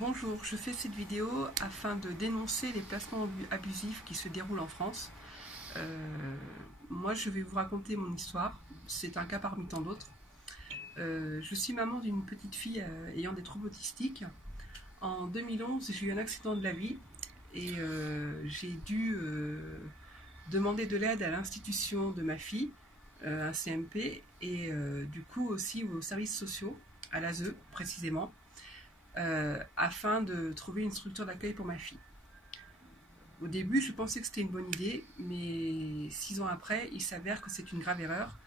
Bonjour, je fais cette vidéo afin de dénoncer les placements abusifs qui se déroulent en France. Moi, je vais vous raconter mon histoire. C'est un cas parmi tant d'autres. Je suis maman d'une petite fille ayant des troubles autistiques. En 2011, j'ai eu un accident de la vie et j'ai dû demander de l'aide à l'institution de ma fille, un CMP, et du coup aussi aux services sociaux, à l'ASE précisément, afin de trouver une structure d'accueil pour ma fille. Au début, je pensais que c'était une bonne idée, mais 6 ans après, il s'avère que c'est une grave erreur,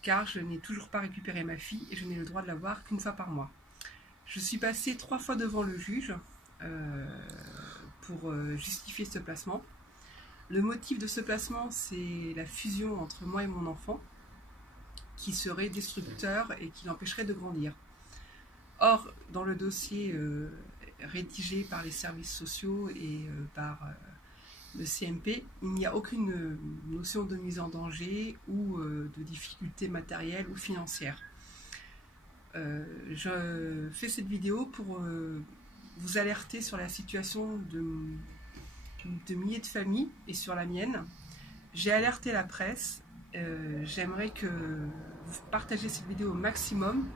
car je n'ai toujours pas récupéré ma fille et je n'ai le droit de la voir qu'une fois par mois. Je suis passée 3 fois devant le juge pour justifier ce placement. Le motif de ce placement, c'est la fusion entre moi et mon enfant, qui serait destructeur et qui l'empêcherait de grandir. Or, dans le dossier rédigé par les services sociaux et par le CMP, il n'y a aucune notion de mise en danger ou de difficulté matérielle ou financière. Je fais cette vidéo pour vous alerter sur la situation de milliers de familles et sur la mienne. J'ai alerté la presse. J'aimerais que vous partagiez cette vidéo au maximum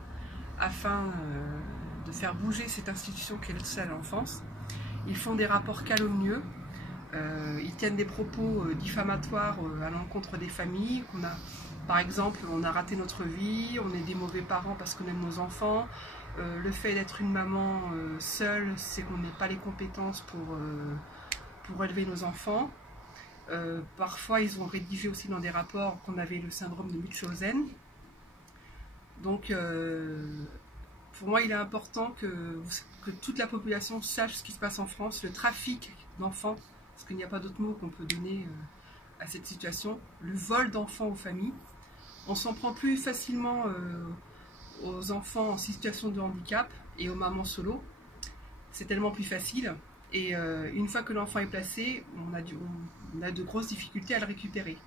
afin de faire bouger cette institution qu'est l'aide à l'enfance. Ils font des rapports calomnieux, ils tiennent des propos diffamatoires à l'encontre des familles. Par exemple, on a raté notre vie, on est des mauvais parents parce qu'on aime nos enfants. Le fait d'être une maman seule, c'est qu'on n'a pas les compétences pour élever nos enfants. Parfois, ils ont rédigé aussi dans des rapports qu'on avait le syndrome de Munchausen. Donc, pour moi, il est important que toute la population sache ce qui se passe en France, le trafic d'enfants, parce qu'il n'y a pas d'autre mot qu'on peut donner à cette situation, le vol d'enfants aux familles. On s'en prend plus facilement aux enfants en situation de handicap et aux mamans solo. C'est tellement plus facile. Et une fois que l'enfant est placé, on a de grosses difficultés à le récupérer.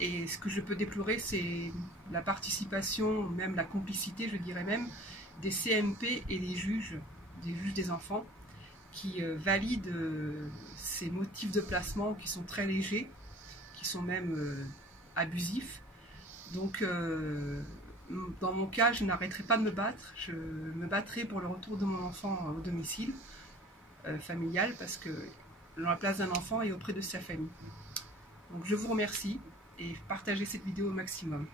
Et ce que je peux déplorer, c'est la participation, même la complicité, je dirais même, des CMP et des juges des enfants, qui valident ces motifs de placement qui sont très légers, qui sont même abusifs. Donc, dans mon cas, je n'arrêterai pas de me battre. Je me battrai pour le retour de mon enfant au domicile familial, parce que la place d'un enfant est auprès de sa famille. Donc, je vous remercie et partagez cette vidéo au maximum.